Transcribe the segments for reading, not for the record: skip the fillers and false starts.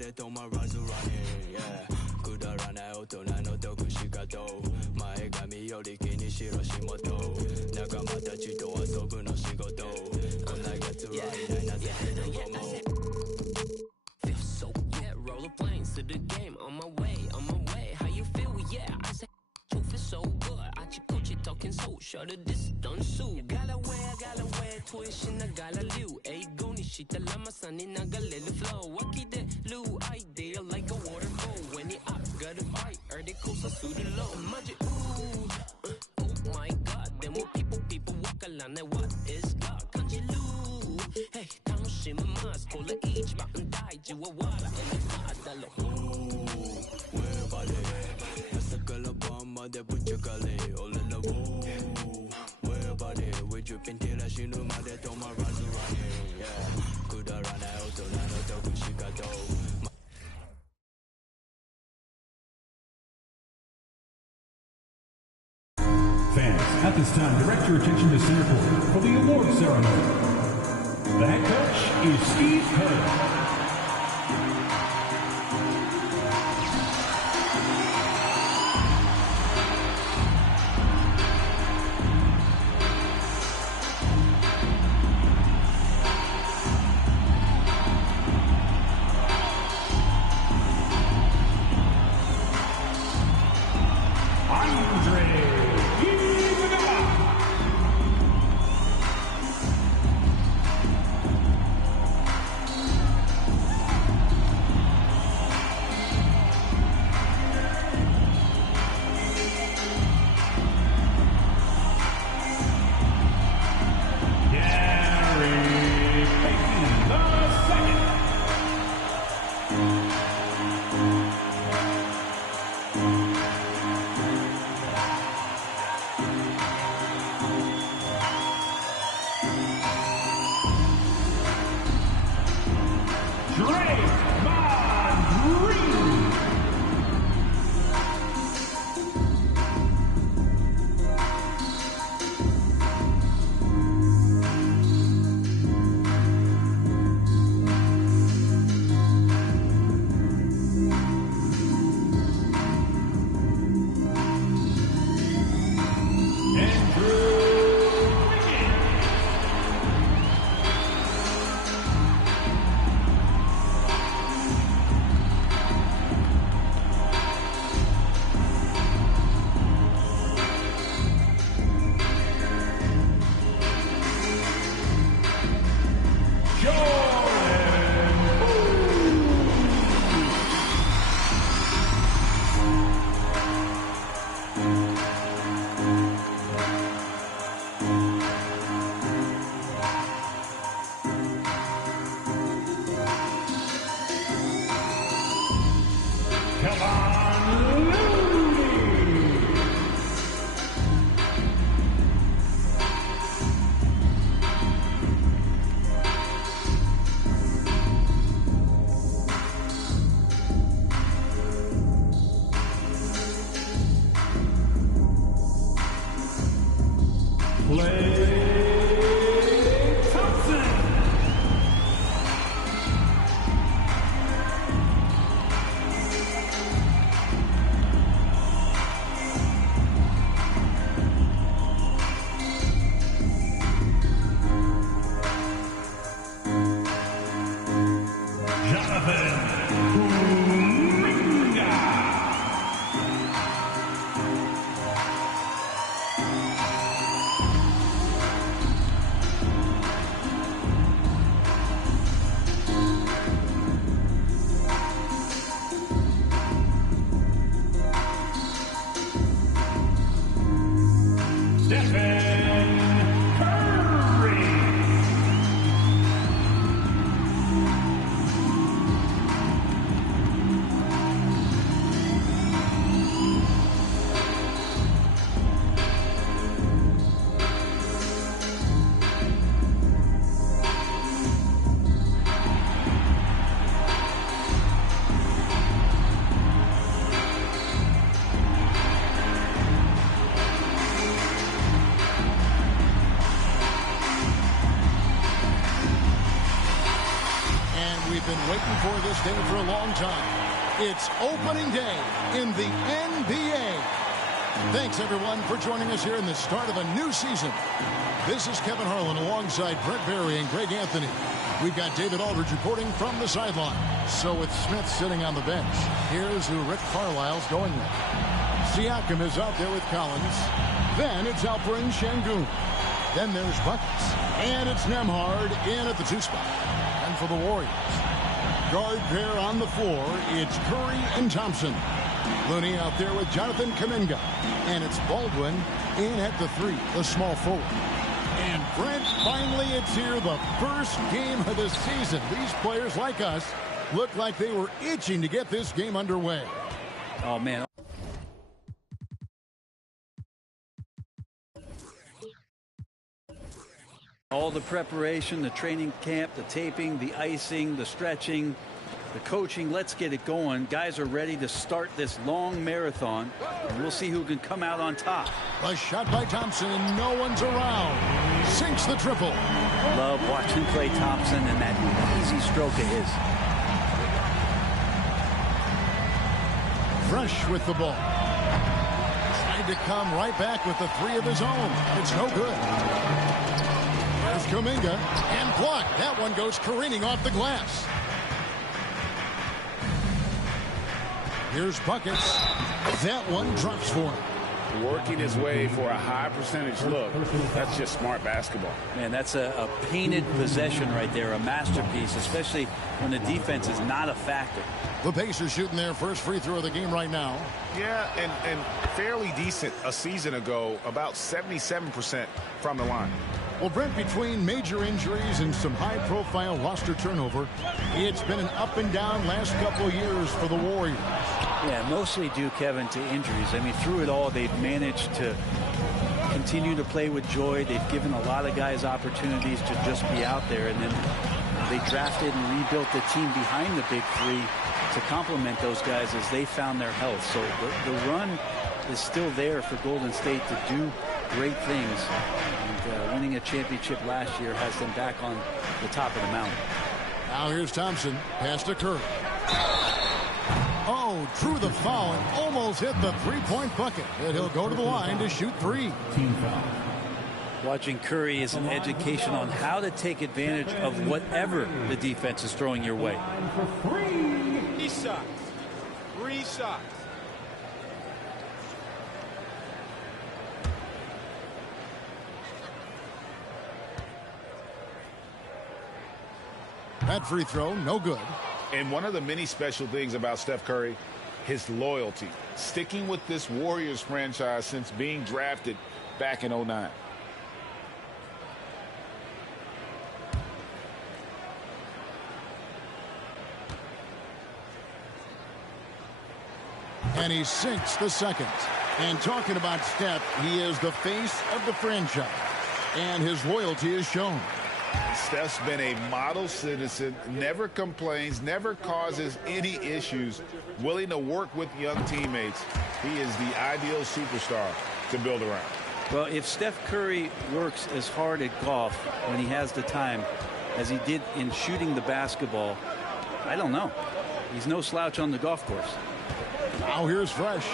で止まらず running yeah くだらない大人の得し方前髪より気にしろ仕事仲間たちと遊ぶの仕事こんな奴はいないなぜどこも Feel so yeah roll the planes to the game on my way how you feel yeah I say truth is so good 아치코치 talking so shut the distance so 갈아외 tuition 나갈아류 에이고니 시달라마산이 나갈래를 flow 와키대루 idea like a waterfall when it up gotta fight early coast 수를 low 맞지 oh my god then what people walk along what is God kanji lu hey 당신은 must call it each mountain die 지워와라 달러 where body that's a color bomb 내 붙여갈래 올라가고 where body we dripping till I see no matter don't my runs running yeah 그다라나 오토나노 더구시가도 Fans, at this time, direct your attention to center court for the award ceremony. The head coach is Steve Perry. We've been waiting for this day for a long time. It's opening day in the NBA. Thanks, everyone, for joining us here in the start of a new season. This is Kevin Harlan alongside Brett Barry and Greg Anthony. We've got David Aldridge reporting from the sideline. So with Smith sitting on the bench, here's who Rick Carlisle's going with. Siakam is out there with Collins. Then it's Alperen Şengün. Then there's Buckets. And it's Nembhard in at the 2 spot. And for the Warriors, guard pair on the floor, it's Curry and Thompson. Looney out there with Jonathan Kuminga. And it's Baldwin in at the 3, the small forward. And Brent, finally it's here, the first game of the season. These players like us look like they were itching to get this game underway. Oh, man. All the preparation, the training camp, the taping, the icing, the stretching, the coaching, let's get it going. Guys are ready to start this long marathon, and we'll see who can come out on top. A shot by Thompson, and no one's around. Sinks the triple. Love watching Klay Thompson and that easy stroke of his. Fresh with the ball. Tried to come right back with the 3 of his own. It's no good. There's Kuminga, and blocked. That one goes careening off the glass. Here's Buckets. That one drops for him. Working his way for a high percentage look. That's just smart basketball. Man, that's a painted possession right there, a masterpiece, especially when the defense is not a factor. The Pacers shooting their first free throw of the game right now. Yeah, and fairly decent a season ago, about 77% from the line. Well, Brent, between major injuries and some high-profile roster turnover, it's been an up-and-down last couple of years for the Warriors. Yeah, mostly due, Kevin, to injuries. I mean, through it all, they've managed to continue to play with joy. They've given a lot of guys opportunities to just be out there, and then they drafted and rebuilt the team behind the big 3 to complement those guys as they found their health. So the run is still there for Golden State to do great things. And winning a championship last year has them back on the top of the mountain. Now here's Thompson. Pass to Curry. Oh, drew the foul and almost hit the 3-point bucket. And he'll go to the line to shoot 3. Team foul. Watching Curry is an education on how to take advantage of whatever the defense is throwing your way. For 3. 3 shots. 3 shots. That free throw, no good. And one of the many special things about Steph Curry, his loyalty. Sticking with this Warriors franchise since being drafted back in '09. And he sinks the second. And talking about Steph, he is the face of the franchise. And his loyalty is shown. Steph's been a model citizen, never complains, never causes any issues, willing to work with young teammates. He is the ideal superstar to build around. Well, if Steph Curry works as hard at golf when he has the time as he did in shooting the basketball, I don't know. He's no slouch on the golf course. Now here's Fresh.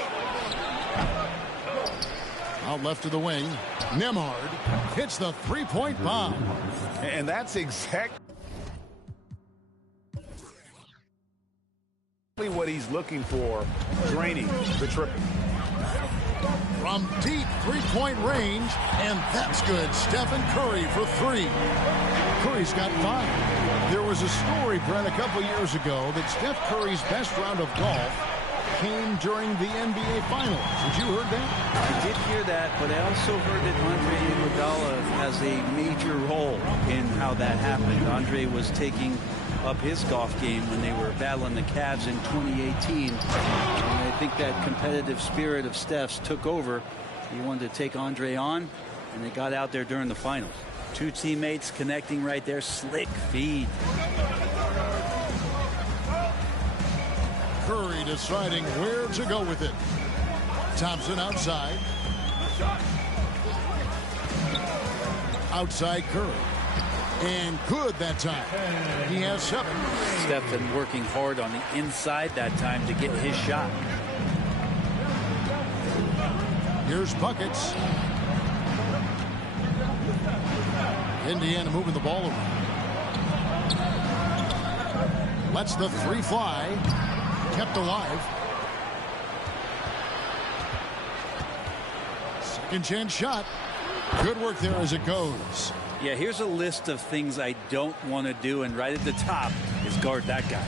Out left to the wing. Nembhard hits the 3-point bomb. And that's exactly what he's looking for, draining the triple. From deep 3-point range, and that's good. Stephen Curry for 3. Curry's got 5. There was a story, Brent, a couple years ago that Steph Curry's best round of golf came during the NBA Finals. Did you heard that? I did hear that, but I also heard that Andre Iguodala has a major role in how that happened. Andre was taking up his golf game when they were battling the Cavs in 2018. And I think that competitive spirit of Steph's took over. He wanted to take Andre on, and they got out there during the finals. 2 teammates connecting right there. Slick feed. Curry deciding where to go with it. Thompson outside. Outside Curry. And good that time. He has 7. Stephen working hard on the inside that time to get his shot. Here's buckets. Indiana moving the ball around. Lets the 3 fly. Kept alive. Second chance shot. Good work there as it goes. Yeah, here's a list of things I don't want to do, and right at the top is guard that guy.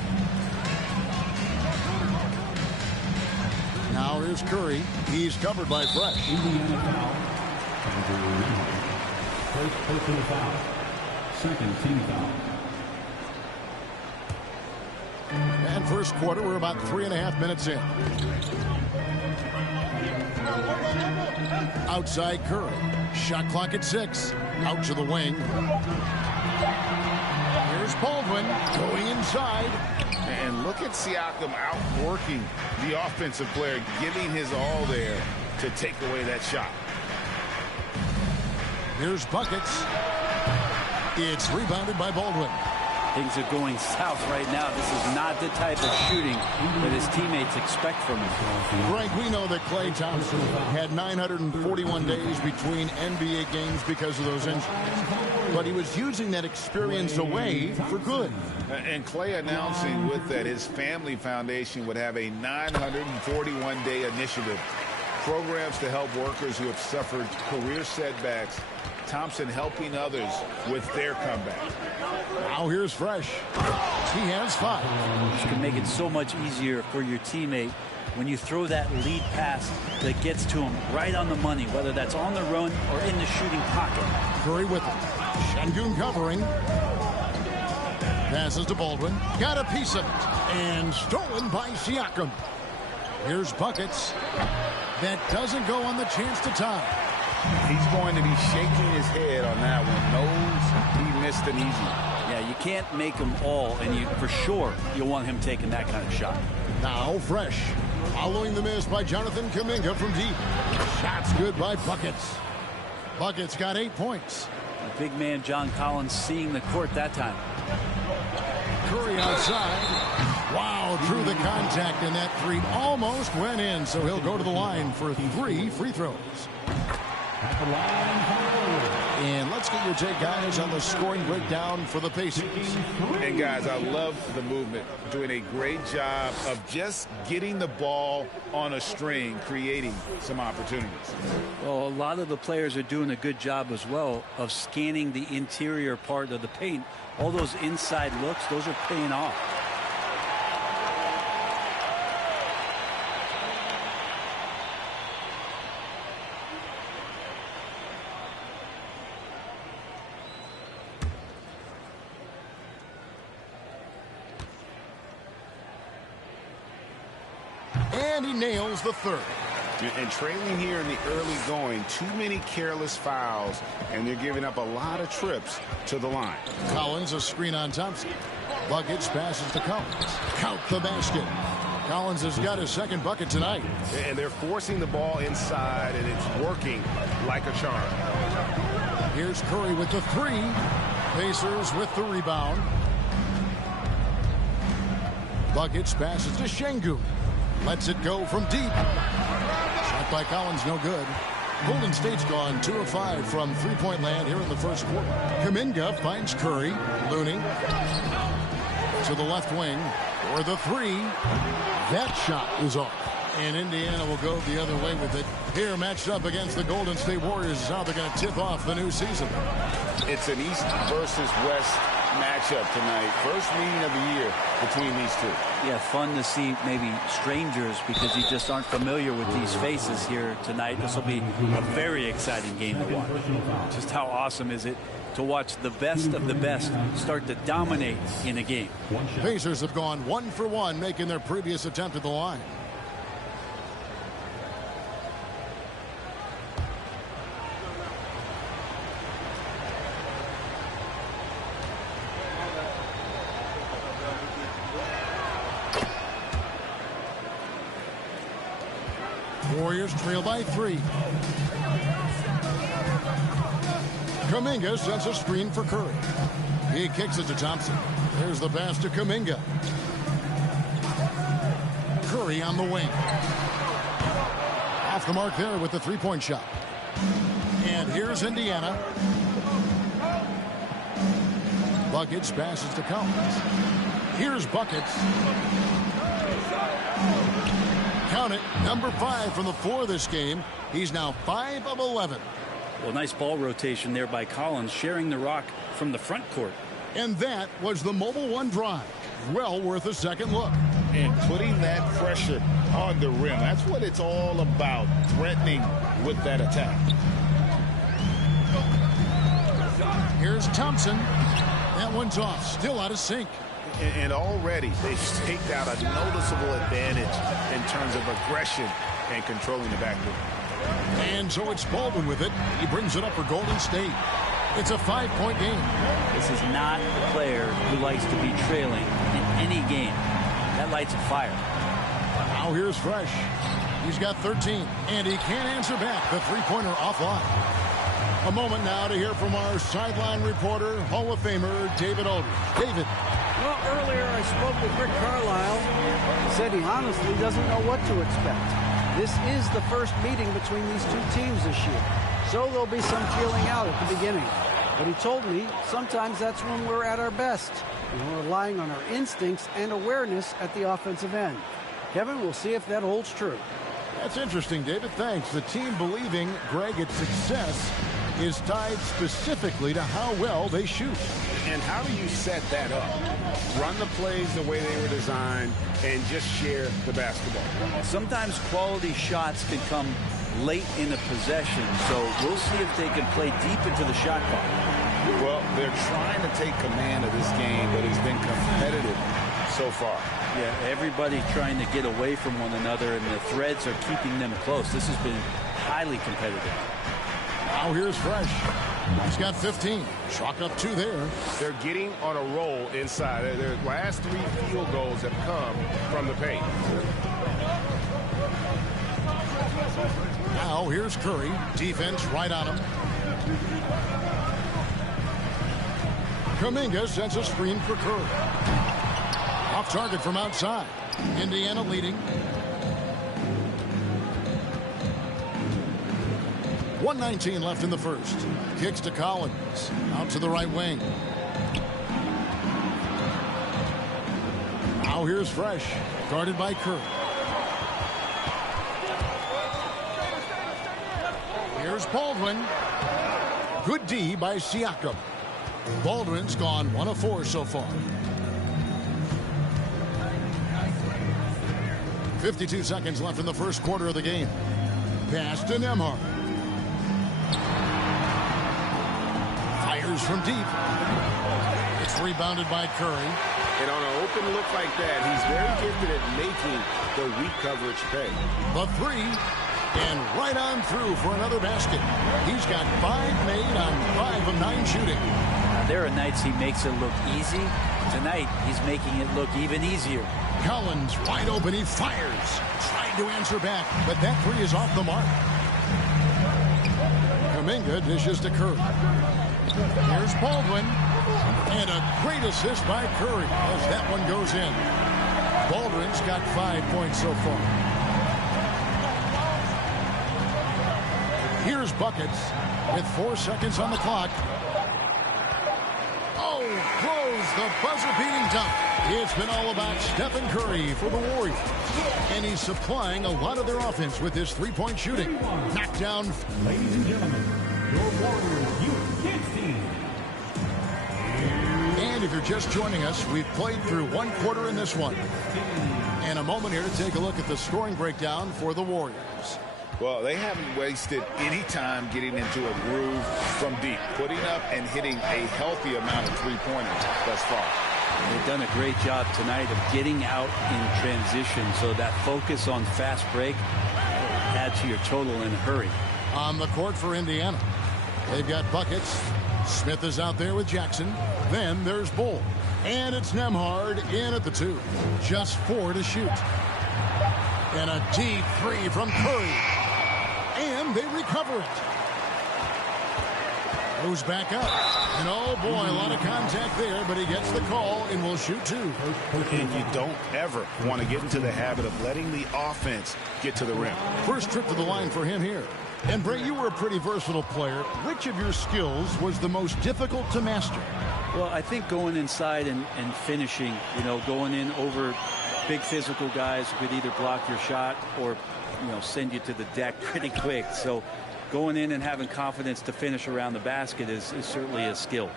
Now here's Curry. He's covered by Fresh. Indiana foul. First personal foul. Second team foul. And first quarter, we're about 3.5 minutes in. Outside Curry. Shot clock at 6. Out to the wing. Here's Baldwin going inside. And look at Siakam outworking the offensive player, giving his all there to take away that shot. Here's buckets. It's rebounded by Baldwin. Things are going south right now. This is not the type of shooting that his teammates expect from him. Greg, we know that Klay Thompson had 941 days between NBA games because of those injuries. But he was using that experience away for good. And Klay announcing with that his family foundation would have a 941-day initiative. Programs to help workers who have suffered career setbacks. Thompson helping others with their comeback. Now here's Fresh. He has 5. Which can make it so much easier for your teammate when you throw that lead pass that gets to him right on the money, whether that's on the run or in the shooting pocket. Curry with it. Şengün covering. Passes to Baldwin. Got a piece of it. And stolen by Siakam. Here's buckets. That doesn't go on the chance to tie. He's going to be shaking his head on that one. Knows he missed an easy. Yeah, you can't make them all, and you for sure you'll want him taking that kind of shot. Now Fresh. Following the miss by Jonathan Kuminga from deep. Shots good by Buckets. Buckets got 8 points. The big man John Collins seeing the court that time. Curry outside. Wow, through the contact, and that 3 almost went in, so he'll go to the line for 3 free throws. And let's get your take, guys, on the scoring breakdown for the Pacers. And, guys, I love the movement. Doing a great job of just getting the ball on a string, creating some opportunities. Well, a lot of the players are doing a good job as well of scanning the interior part of the paint. All those inside looks, those are paying off. And he nails the 3rd. And trailing here in the early going, too many careless fouls, and they're giving up a lot of trips to the line. Collins, a screen on Thompson. Buckets passes to Collins. Count the basket. Collins has got his 2nd bucket tonight. And they're forcing the ball inside, and it's working like a charm. Here's Curry with the 3. Pacers with the rebound. Buckets passes to Şengün. Lets it go from deep. Shot by Collins, no good. Golden State's gone 2 of 5 from three-point land here in the first quarter. Kuminga finds Curry. Looney to the left wing for the 3. That shot is off. And Indiana will go the other way with it. Here matched up against the Golden State Warriors is how they're going to tip off the new season. It's an East versus West matchup tonight. First meeting of the year between these two. Yeah, fun to see maybe strangers because you just aren't familiar with these faces here tonight. This will be a very exciting game to watch. Just how awesome is it to watch the best of the best start to dominate in a game. Pacers have gone 1 for 1, making their previous attempt at the line. Warriors trail by 3. Kuminga sends a screen for Curry. He kicks it to Thompson. There's the pass to Kuminga. Curry on the wing. Off the mark there with the three-point shot. And here's Indiana. Buckets passes to Collins. Here's Buckets. Count it, number 5 from the floor this game. He's now 5 of 11. Well, nice ball rotation there by Collins, sharing the rock from the front court. And that was the Mobile One drive. Well worth a second look. And putting that pressure on the rim. That's what it's all about, threatening with that attack. Here's Thompson. That one's off, still out of sync. And already they've staked out a noticeable advantage in terms of aggression and controlling the backcourt. And so it's Baldwin with it. He brings it up for Golden State. It's a 5-point game. This is not a player who likes to be trailing in any game. That lights a fire. Now here's Fresh. He's got 13, and he can't answer back. The three-pointer offline. A moment now to hear from our sideline reporter, Hall of Famer David Aldridge. David. Well, earlier I spoke with Rick Carlisle. He said he honestly doesn't know what to expect. This is the first meeting between these two teams this year, so there'll be some feeling out at the beginning. But he told me sometimes that's when we're at our best, and we're relying on our instincts and awareness at the offensive end. Kevin, we'll see if that holds true. That's interesting, David. Thanks. The team believing, Greg, its success is tied specifically to how well they shoot. And how do you set that up? Run the plays the way they were designed and just share the basketball. Sometimes quality shots can come late in a possession, so we'll see if they can play deep into the shot clock. Well, they're trying to take command of this game, but it's been competitive so far. Yeah, everybody trying to get away from one another, and the threads are keeping them close. This has been highly competitive. Now here's Fresh. He's got 15. Chalk up 2 there. They're getting on a roll inside. Their last 3 field goals have come from the paint. Now here's Curry. Defense right on him. Kuminga sends a screen for Curry. Off target from outside. Indiana leading. 1:19 left in the first. Kicks to Collins. Out to the right wing. Now here's Fresh. Guarded by Curry. Here's Baldwin. Good D by Siakam. Baldwin's gone 1 of 4 so far. 52 seconds left in the first quarter of the game. Pass to Nembhard. Fires from deep. It's rebounded by Curry. And on an open look like that, he's very gifted at making the weak coverage pay. The 3. And right on through for another basket. He's got 5 made on 5 of 9 shooting. There are nights he makes it look easy. Tonight, he's making it look even easier. Collins wide open. He fires. Trying to answer back, but that 3 is off the mark. Kuminga dishes to Curry. Here's Baldwin. And a great assist by Curry as that one goes in. Baldwin's got 5 points so far. Here's Buckets with 4 seconds on the clock. Oh, close the buzzer-beating dunk. It's been all about Stephen Curry for the Warriors. And he's supplying a lot of their offense with his three-point shooting. Knockdown. Ladies and gentlemen, your Warriors Youth Kids team. And if you're just joining us, we've played through 1 quarter in this one. And a moment here to take a look at the scoring breakdown for the Warriors. Well, they haven't wasted any time getting into a groove from deep, putting up and hitting a healthy amount of three-pointers thus far. They've done a great job tonight of getting out in transition, so that focus on fast break add to your total in a hurry. On the court for Indiana, they've got Buckets. Smith is out there with Jackson. Then there's Bull. And it's Nembhard in at the 2. Just 4 to shoot. And a deep 3 from Curry. And they recover it. Goes back up. And oh boy, a lot of contact there, but he gets the call and will shoot 2. And you don't ever want to get into the habit of letting the offense get to the rim. First trip to the line for him here. And Bray, you were a pretty versatile player. Which of your skills was the most difficult to master? Well, I think going inside and finishing, going in over big physical guys who could either block your shot or, send you to the deck pretty quick. So going in and having confidence to finish around the basket is certainly a skill.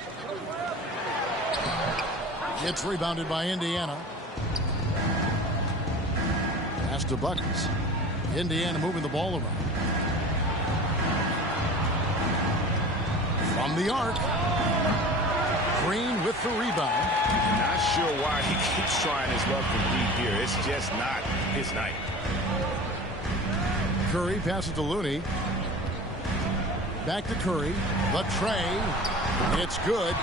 It's rebounded by Indiana. Pass to Buckets. Indiana moving the ball around. From the arc. Green with the rebound. Not sure why he keeps trying his luck from deep here. It's just not his night. Curry passes to Looney. Back to Curry. The tray. It's good.